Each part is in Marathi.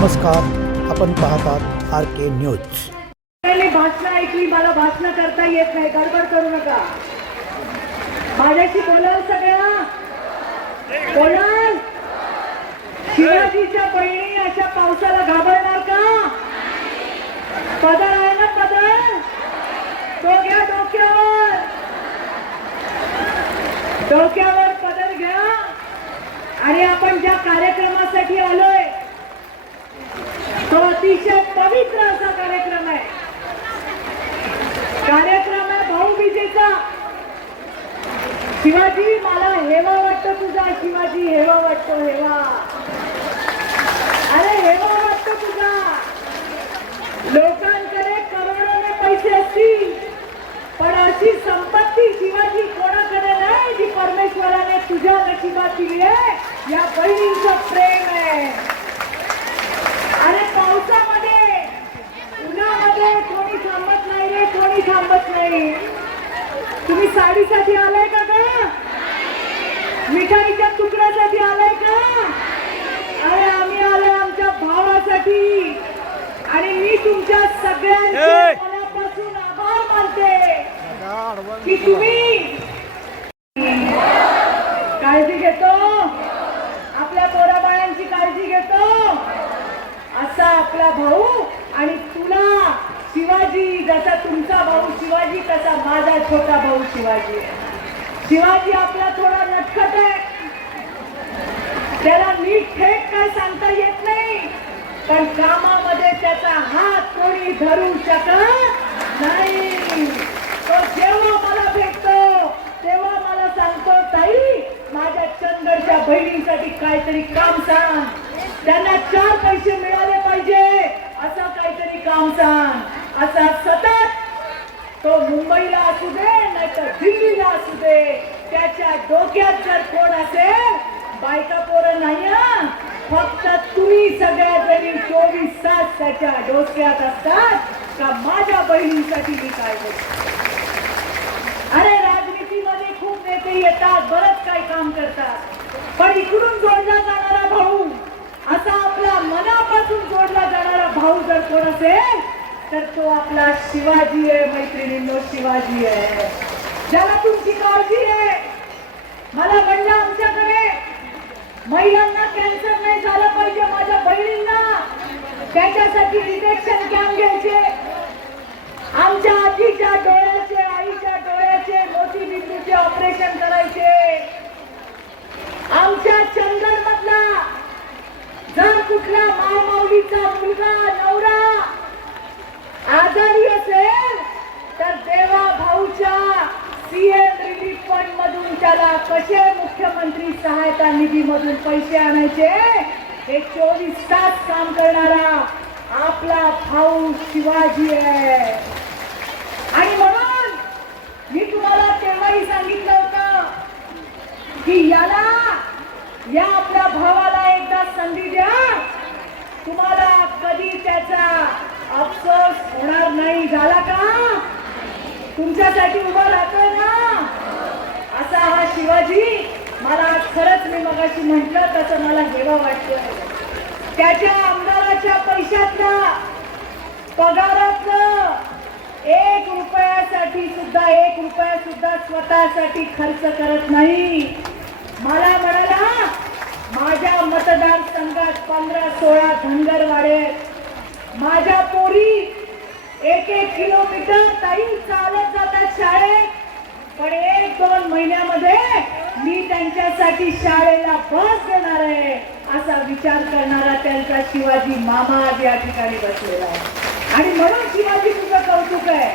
नमस्कार आपण पाहतात आर के न्यूज भाषणं ऐकली मला भाषण करता येत नाही. गडबड करू नका. माझ्याशी बोलाल सगळ्या? बोलाल? शिवाजीच्या बहिणी अशा पावसाला घाबरणार का? पदर आहे ना पदर? तो घ्या डोक्यावर. डोक्यावर पदर घ्या. आणि आपण ज्या कार्यक्रमासाठी आलोय तो अतिशय पवित्र असा कार्यक्रम आहे. कार्यक्रम आहे भाऊबीजेचा शिवाजी मला हेवा वाटतो तुझा शिवाजी हेवा वाटतो हेवा. अरे हेवा वाटतो तुझा. लोकांकडे करोडोने पैसे असतील पण अशी संपत्ती शिवाजी कोणाकडे नाही जी परमेश्वराने तुझ्या नशिबात दिली आहे. या बहिणींचं प्रेम आहे अरे पावसामध्ये उन्हामध्ये कोणी थांबत नाही रे थांबत नाही. तुम्ही साडीसाठी आलाय का का मिठाईच्या तुकड्यासाठी आलाय का? अरे आम्ही आलोय आमच्या भावासाठी. आणि मी तुमच्या सगळ्यांचे मनापासून आभार मानते. की तुम्ही काळजी घेतो. आपल्या पोराबाळांची काळजी घेतो. असा आपला भाऊ आणि तुला शिवाजी जसा तुमचा भाऊ शिवाजी तसा माझा छोटा भाऊ शिवाजी आहे. शिवाजी आपला थोडा नटखट आहे. त्याला नीट थेट काय सांगता येत नाही. पण कामामध्ये त्याचा हात कोणी धरू शकत नाही. तो जेव्हा मला भेटतो तेव्हा मला सांगतो ताई माझ्या चंदरच्या बहिणींसाठी काहीतरी काम सांग. त्यांना चार पैसे मिळाले पाहिजे. असं काहीतरी काम सांग. असा सतत तो मुंबईला असू दे नाहीतर दिल्लीला असू दे त्याच्या डोक्यात जर कोण असेल बायका पोरं नाही फक्त तुम्ही सगळ्या जणी चोवीस तास त्याच्या डोक्यात असतात का माझ्या बहिणीसाठी मी काय करतो अरे राजनीतीमध्ये खूप नेते येतात बरंच काही काम करतात. पण इकडून जोडला जाणारा भाऊ असा आपला मनापासून जोडला जाणारा भाऊ जर कोण असेल तर तो आपला शिवाजी आहे मैत्रिणींनो शिवाजी आहे. ज्याला तुमची काळजी आहे मला म्हणलं आमच्याकडे महिलांना कॅन्सर नाही झालं पाहिजे माझ्या बहिणींना. त्याच्यासाठी डिटेक्शन कॅम्प घ्यायचे. आमच्या आजीच्या डोळ्याचे आईच्या डोळ्याचे मोती बिंदूचे ऑपरेशन करायचे आमच्या चंदन मधला जर कुठला मामाऊलीचा मुलगा नवरा आजारी असेल तर देवा भाऊच्या सीएम रिलीफ फंड मधून त्याला कसे मुख्यमंत्री निधी मधून पैसे आणायचे. हे चोवीस तास काम करणारा आपला भाऊ शिवाजी आहे. आणि म्हणून मी तुम्हाला तेव्हाही सांगितलं होत की याला या आपल्या भावाला एकदा संधी द्या. तुम्हाला कधी त्याचा अफसोस होणार नाही. झाला का? तुमच्यासाठी उभा राहतोय ना? असा हा शिवाजी मला आज खरंच मी मगाशी म्हटलं तसं मला हेवा वाटतं त्याच्या आमदाराच्या पैशातला पगारातलं एक रुपयासाठी सुद्धा एक रुपया सुद्धा स्वतःसाठी खर्च करत नाही. मला म्हणाला माझ्या मतदारसंघात पंधरा सोळा धनगरवाडे माझ्या पोरी एक एक किलोमीटर ताई चालत जातात शाळेत. पण एक दोन महिन्यामध्ये मी त्यांच्यासाठी शाळेला बस देणार आहे असा विचार करणारा त्यांचा शिवाजी मामा आज या ठिकाणी बसलेला आहे. आणि म्हणून शिवाजी तुझं कौतुक आहे.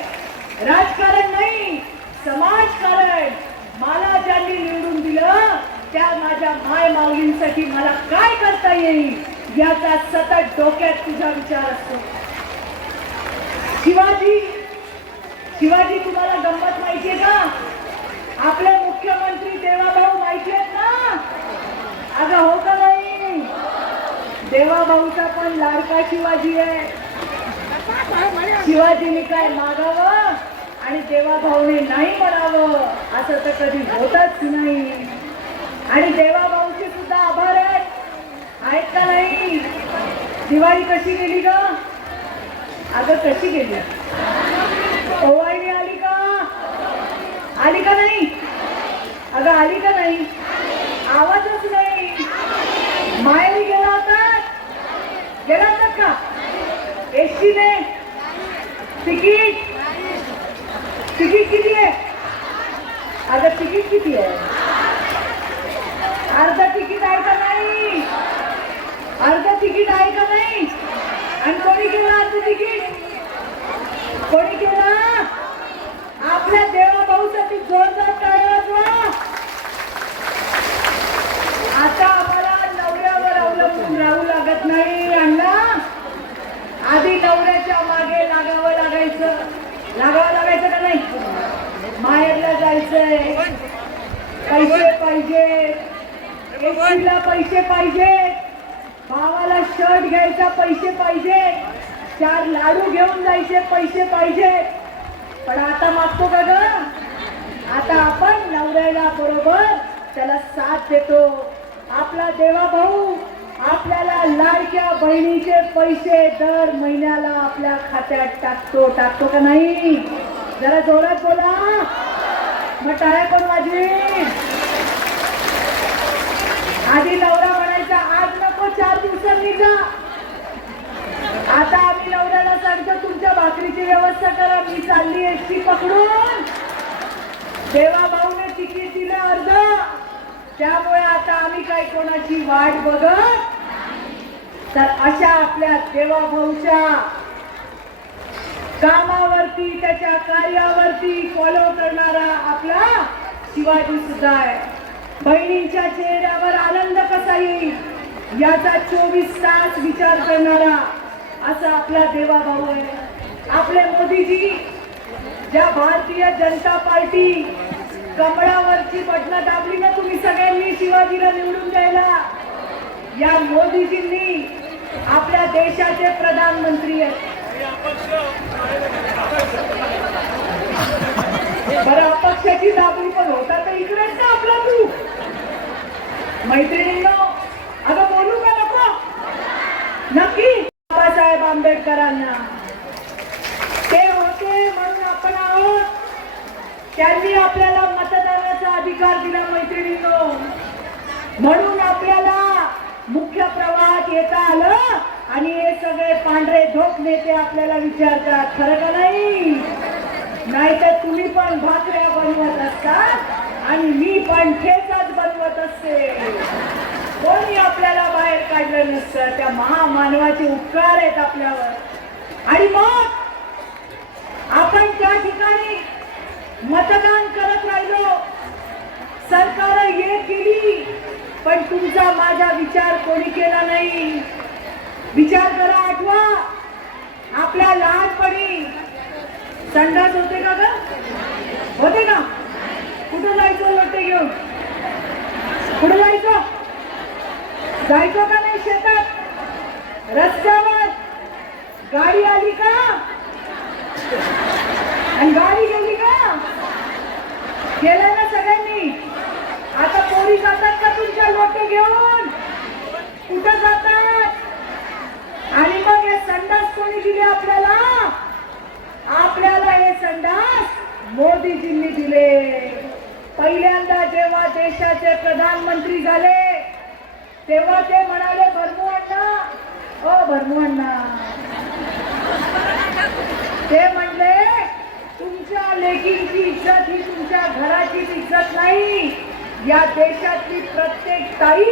राजकारण नाही समाजकारण. मला ज्यांनी निवडून दिलं त्या माझ्या माय माऊलींसाठी मला काय करता येईल याचा सतत डोक्यात तुझा विचार असतो. शिवाजी शिवाजी तुम्हाला गंमत माहितीये का? आपल्या मुख्यमंत्री देवाभाऊ माहिती आहेत ना? अगं हो का नाही? देवाभाऊचा पण लाडका शिवाजी आहे. शिवाजीने काय मागावं? आणि देवाभाऊने नाही म्हणावं? असं तर कधी होतच नाही. आणि देवाभाऊचे सुद्धा आभार आहेत. आहेत का नाही? दिवाळी कशी गेली ग? अगं कशी गेली? ओवाळी आली का? आली का नाही? अगं आली का नाही? आवाजच नाही. माहेरी गेला होता? गेला होता का? एसटीने तिकीट? तिकीट किती आहे? अगं तिकीट किती आहे? अर्ध तिकीट आहे का नाही? अर्ध तिकीट आहे का नाही? आणि कोणी केलं अर्ध तिकीट? कोणी केलं? आपल्या देवा भाऊसाठी जोरदार टाळ्या वाजवा. आता आम्हाला नवऱ्यावर अवलंबून राहू लागत नाही अण्णा. आधी नवऱ्याच्या मागे लागावं लागायचं. लागावं लागायचं का नाही? माहेरला जायचंय. पैसे पाहिजे. पैसे पाहिजे. भावाला शर्ट घ्यायचा पैसे पाहिजे. चार लाडू घेऊन जायचे पैसे पाहिजे. पण आता मागतो का ग? आता आपण नवऱ्याला बरोबर त्याला साथ देतो. आपला देवा भाऊ आपल्याला लाडक्या बहिणीचे पैसे दर महिन्याला आपल्या खात्यात टाकतो टाकतो का नाही? जरा जोरात बोला. मग टाळ्या कोण वाजवी? आधी नवरा म्हणायचा आज नको चार दिवसांनी जा आता आम्ही नवऱ्याला सांगतो तुमच्या भाकरीची व्यवस्था करा मी चालली एसटी पकडून. देवा भाऊने तिकीट दिलं अर्ध त्यामुळे आता आम्ही काय कोणाची वाट बघत? तर अशा आपल्या देवा भाऊच्या कामावरती त्याच्या कार्यावरती फॉलो करणारा आपला शिवाजी सुद्धा आहे. बहिणींच्या चेहऱ्यावर आनंद कसा येईल याचा चोवीस तास विचार करणारा असा आपला देवा भाऊ आहे. आपले मोदीजी ज्या भारतीय जनता पार्टी कमळावरची बटणं दाबली ना तुम्ही सगळ्यांनी शिवाजीला निवडून द्यायला. या मोदीजींनी आपल्या देशाचे प्रधानमंत्री आहेत. बरं अपक्षाची दाबली पण होता तर इकडेच ना आपला तू. मैत्रिणींनो अगं बोलू का नको? नक्की. बाबासाहेब आंबेडकरांना. ते होते म्हणून आपण आहोत. त्यांनी आपल्याला मतदानाचा अधिकार दिला मैत्रिणीनो. म्हणून आपल्याला मुख्य प्रवाहात येता आलं आणि हे सगळे पांढरे झोप नेते आपल्याला विचारतात खरं का नाही? नाहीतर तुम्ही पण भाकऱ्या बनवत असतात आणि मी पण ठेचाच बनवत असते. कोणी आपल्याला बाहेर काढलं नसतं. त्या महामानवाचे उपकार आहेत आपल्यावर. आणि मग आपण त्या ठिकाणी मतदान करत राहिलो. सरकार ये केली पण तुमचा माझा विचार कोणी केला नाही. विचार करा आठवा. आपल्या लहानपणी संडास होते का ग? होते का? कुठं जायचं वाटते घेऊन? कुठं जायचं? जायचं का नाही शेतात? रस्त्यावर? गाडी आली का? आणि गाडी गेली केलं ना सगळ्यांनी? आता पोरी जातात का तुमच्या लोटे घेऊन? कुठं जातात? आणि मग हे संडास कोणी दिले आपल्याला? आपल्याला हे संडास मोदीजींनी दिले. पहिल्यांदा जेव्हा देशाचे प्रधानमंत्री झाले तेव्हा ते म्हणाले भरमू अण्णा. ओ भरमू अण्णा. ते लेकींची इज्जत ही तुमच्या घराचीच इज्जत नाही. या देशातली प्रत्येक ताई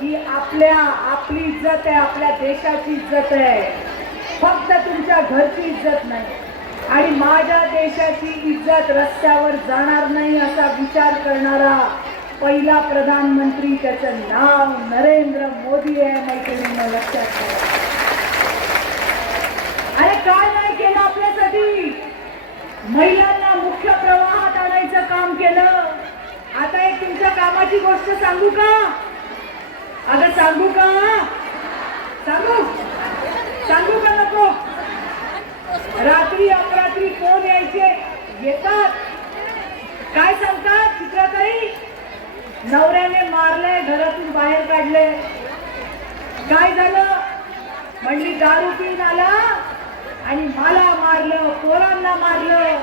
ही आपल्या आपली इज्जत आहे आपल्या देशाची इज्जत आहे. फक्त तुमच्या घरची इज्जत नाही. आणि माझ्या देशाची इज्जत रस्त्यावर जाणार नाही असा विचार करणारा पहिला प्रधानमंत्री त्याचं नाव नरेंद्र मोदी आहे मैत्रिणींना लक्षात ठेवा अरे काय नाही केलं आपल्यासाठी महिलांना मुख्य प्रवाहात आणायचं काम केलं. आता एक तुमच्या कामाची गोष्ट सांगू का? अगं सांगू का? सांगू? सांगू का नको? रात्री अपरात्री कोण यायचे? येतात. काय सांगतात चित्रकारी नवऱ्याने मारले घरातून बाहेर काढले काय झालं? दारू पिऊन आला? आणि मला मारलं पोरांना मारलं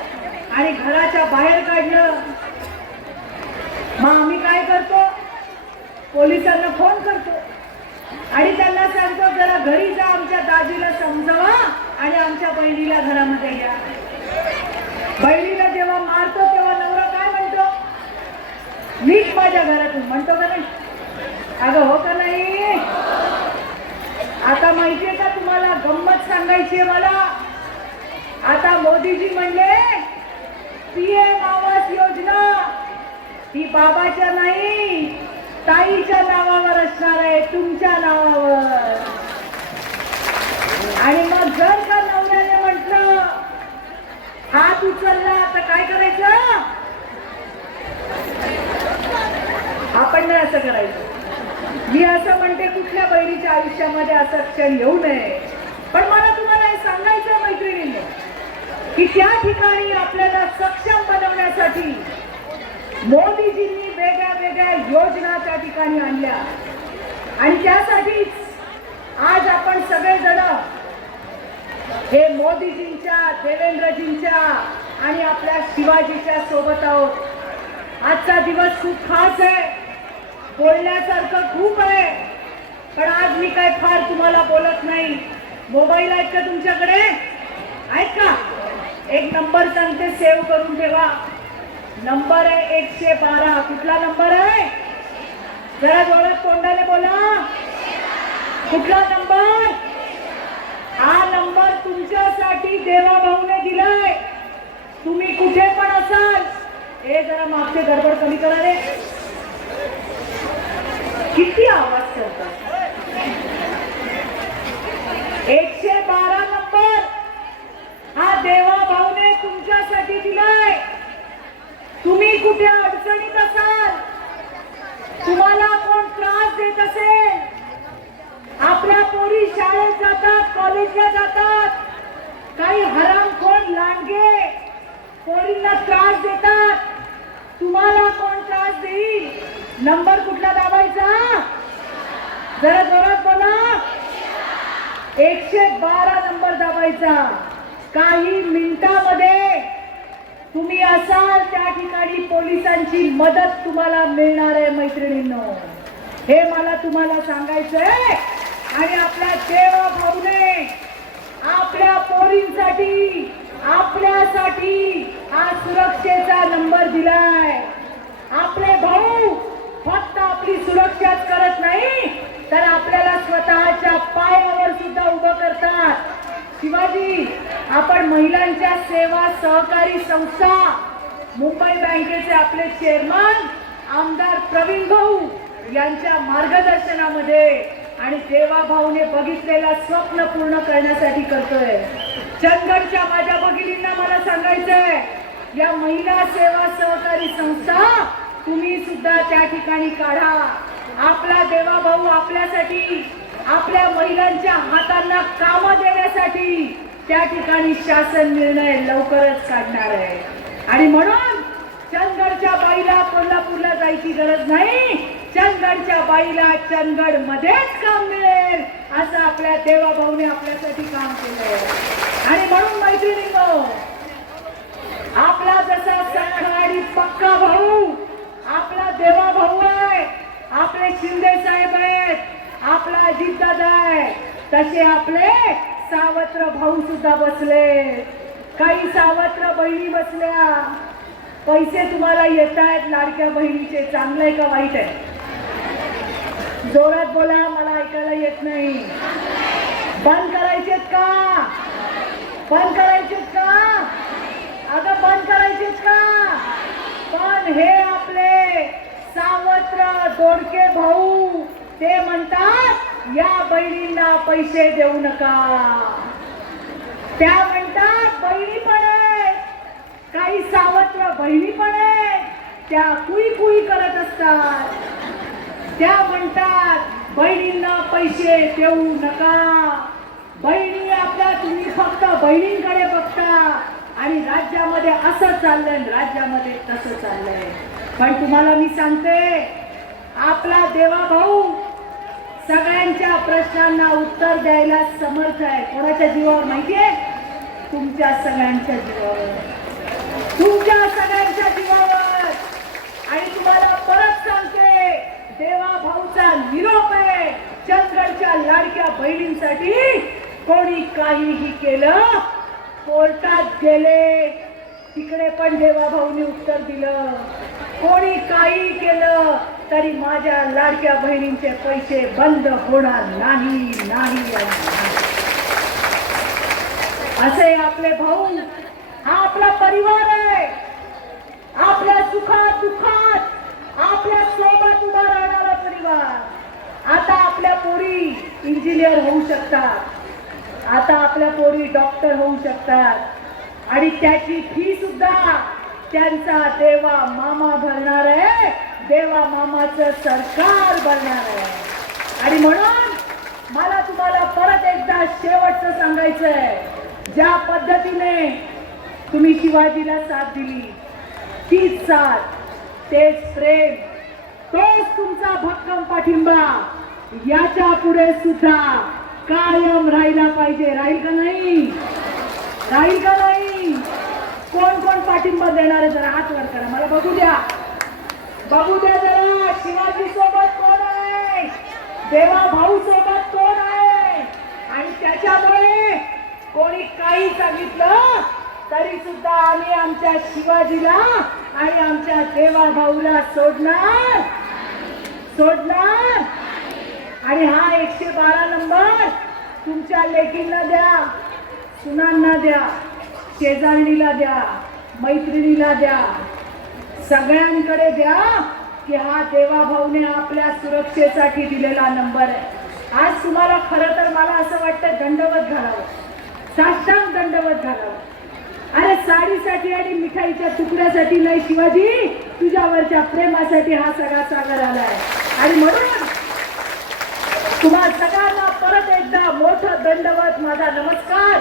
आणि घराच्या बाहेर काढलं. मग आम्ही काय करतो? पोलिसांना फोन करतो. आणि त्यांना सांगतो जरा घरी जा आमच्या दाजीला समजवा आणि आमच्या बहिणीला घरामध्ये या. बहिणीला जेव्हा मारतो तेव्हा नवरा काय म्हणतो? मीच माझ्या घरातून. म्हणतो का नाही? अगं हो का नाही? आता माहितीये का तुम्हाला सांगायची आहे मला? आता मोदीजी म्हणले पीएम आवास योजना ही बाबाच्या नाही ताईच्या नावावर असणार आहे तुमच्या नावावर. आणि मग जर का नवऱ्याने म्हटलं हात उचलला तर काय करायचं? आपण नाही असं करायचं. मी असं म्हणते कुठल्या बहिणीच्या आयुष्यामध्ये असं क्षण येऊ नये. पण मला तुम्हाला हे सांगायचं मैत्रिणीने की त्या ठिकाणी आपल्याला सक्षम बनवण्यासाठी मोदीजींनी वेगळ्या वेगळ्या योजना त्या ठिकाणी आणल्या. आणि त्यासाठीच आज आपण सगळेजण हे मोदीजींच्या देवेंद्रजींच्या आणि आपल्या शिवाजीच्या सोबत आहोत. आजचा दिवस खूप खास आहे. बोलण्यासारखं खूप आहे. पण आज मी काय फार तुम्हाला बोलत नाही. मोबाईल आहेत का तुमच्याकडे? आहेत का? एक नंबर सांगते सेव्ह करून ठेवा. नंबर आहे एकशे बारा. कुठला नंबर आहे? जरा जोरात तोंडाने बोला. कुठला नंबर? हा नंबर तुमच्यासाठी देवा भाऊने दिलाय. तुम्ही कुठे पण असाल हे जरा मागचे गडबड कमी करा रे. किती आवाज करतात एकशे बारा नंबर हा देवा भाऊने तुमच्यासाठी दिलाय. तुम्ही कुठे अडचणीत असाल? तुम्हाला कोण त्रास देत असेल? आपल्या पोरी शाळेत जातात कॉलेजला जातात. काही हरामखोर लांडगे पोरींना त्रास देतात. तुम्हाला कोण त्रास देईल? नंबर कुठला दाबायचा? जरा जोरात बोला. एकशे बारा नंबर दाबायचा. काही मिनिटामध्ये तुम्ही असाल त्या ठिकाणी पोलिसांची मदत तुम्हाला मिळणार आहे मैत्रिणींनो. हे मला तुम्हाला सांगायचंय. आणि आपल्या देवा भाऊने आपल्या पोरींसाठी आपल्यासाठी हा सुरक्षेचा नंबर दिलाय. आपले भाऊ फक्त आपली सुरक्षाच करत नाही तर आपल्याला स्वतःच्या पायावर सुद्धा उभं करतात. शिवाजी आपण महिलांच्या सेवा सहकारी संस्था मुंबई बँकेचे आपले चेअरमन आमदार प्रवीण भाऊ यांच्या मार्गदर्शनामध्ये आणि देवा भाऊने बघितलेला स्वप्न पूर्ण करण्यासाठी करतोय. चंदगडच्या माझ्या भगिनींना मला सांगायचंय या महिला सेवा सहकारी संस्था तुम्ही सुद्धा त्या ठिकाणी काढा. आपला देवा भाऊ आपल्यासाठी आपल्या महिलांच्या हातांना काम देण्यासाठी त्या ठिकाणी शासन निर्णय लवकरच काढणार आहे. आणि म्हणून चंदगडच्या बाईला कोल्हापूरला जायची गरज नाही. चंदगडच्या बाईला चंदगड मध्येच काम मिळेल असं आपल्या देवाभाऊने आपल्यासाठी काम केलंय. आणि म्हणून मैत्रिणी आपला जसा सख्खा आणि पक्का भाऊ आपला देवाभाऊ आहे. आपले शिंदे साहेब आहेत. आपला अजित दादा आहे. तसे आपले सावत्र भाऊ सुद्धा बसले. काही सावत्र बहिणी बसल्या. पैसे तुम्हाला येत आहेत लाडक्या बहिणीचे. चांगलं आहे का वाईट आहे? जोरात बोला मला ऐकायला येत नाही. बंद करायचेत का? बंद करायचेत का? अगं बंद करायचेत का? पण हे आपले सावत्र दोडके भाऊ ते म्हणतात या बहिणींना पैसे देऊ नका. त्या म्हणतात बहिणी पण आहेत. काही सावत्र बहिणी पण आहेत. त्या कुई कुई करत असतात. त्या म्हणतात बहिणींना पैसे देऊ नका. बहिणी आपल्या तुम्ही फक्त बहिणींकडे बघता आणि राज्यामध्ये असं चाललंय राज्यामध्ये तसं चाललंय. पण तुम्हाला मी सांगते आपला देवा भाऊ सगळ्यांच्या प्रश्नांना उत्तर द्यायला समर्थ आहे. कोणाच्या जीवावर माहितीये तुमच्या सगळ्यांच्या जीवावर. तुमच्या सगळ्यांच्या जीवावर. आणि तुम्हाला परत सांगते देवा भाऊचा निरोप आहे. चंद्रच्या लाडक्या बहिणींसाठी कोणी काहीही केलं कोर्टात गेले. तिकडे पण देवा भाऊनी उत्तर दिलं. कोणी काही केलं तरी माझ्या लाडक्या बहिणींचे पैसे बंद होणार नाही नाही असे आपले भाऊ हा आपला परिवार आहे. आपल्या सुखात दुःखात आपल्यासोबत उभा राहणारा परिवार. आता आपल्या पोरी इंजिनियर होऊ शकतात. आता आपल्या पोरी डॉक्टर होऊ शकतात. आणि त्याची फी सुद्धा त्यांचा देवा मामा भरणार आहे. देवा मामाचं सरकार बनणार आहे. आणि म्हणून मला तुम्हाला परत एकदा शेवटचं सांगायचं आहे ज्या पद्धतीने तुम्ही शिवाजीला साथ दिली तीच साथ तेच प्रेम तोच तुमचा भक्कम पाठिंबा याच्यापुढे सुद्धा कायम राहिला पाहिजे. राहील का नाही? राहील का नाही? कोण कोण पाठिंबा देणार आहे? जरा हात वर करा. मला बघू द्या. बघू द्या जरा शिवाजी सोबत कोण आहे? देवा भाऊ सोबत कोण आहे? आणि त्याच्यामुळे कोणी काही सांगितलं तरी सुद्धा आम्ही आमच्या शिवाजीला आणि आमच्या देवा भाऊला सोडणार. सोडणार. आणि हा एकशे बारा नंबर तुमच्या लेकींना द्या सुनांना द्या शेजारणीला द्या मैत्रिणीला द्या. सगळ्यांकडे द्या की हा देवाभाऊने आपल्या सुरक्षेसाठी दिलेला नंबर आहे. आज तुम्हाला खरं तर मला असं वाटतं दंडवत घालावं. साष्टांग दंडवत घालावं. अरे साडीसाठी आणि मिठाईच्या तुकड्यासाठी नाही शिवाजी तुझ्यावरच्या प्रेमासाठी हा सगळा सागर आहे. आणि म्हणून तुम्हा सगळ्यांना परत एकदा मोठं दंडवत माझा नमस्कार.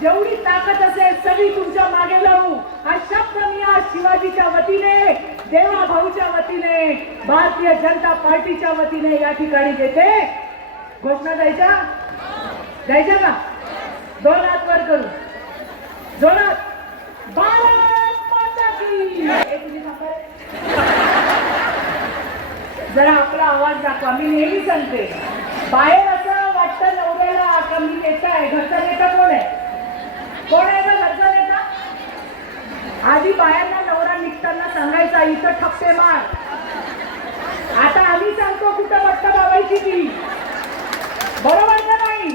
जेवढी ताकद असेल सगळी तुमच्या मागे लावू हा शब्द मी आज शिवाजीच्या वतीने देवा भाऊच्या वतीने भारतीय जनता पार्टीच्या वतीने या ठिकाणी देते घोषणा द्यायच्या? द्यायच्या का? दोन हात वर करू. जोरात. भारत माता की जरा आपला आवाज दाखवा. मी नेहमी सांगते. बाहेर असं वाटतं नवऱ्याला का मी नेता आहे घरचा नेता कोण आहे? कोण आहे का घरचा नेता आधी बायांना नवरा निघताना सांगायचा इथं ठप्पे मार. आता आम्ही सांगतो कुठं बट्ट बाबायची ती. बरोबर का नाही?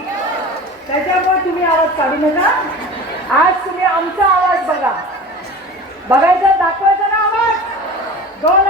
त्याच्यामुळे तुम्ही आवाज काढू नका. आज तुम्ही आमचा आवाज बघा. बघायचा दाखवायचा ना आवाज? दोन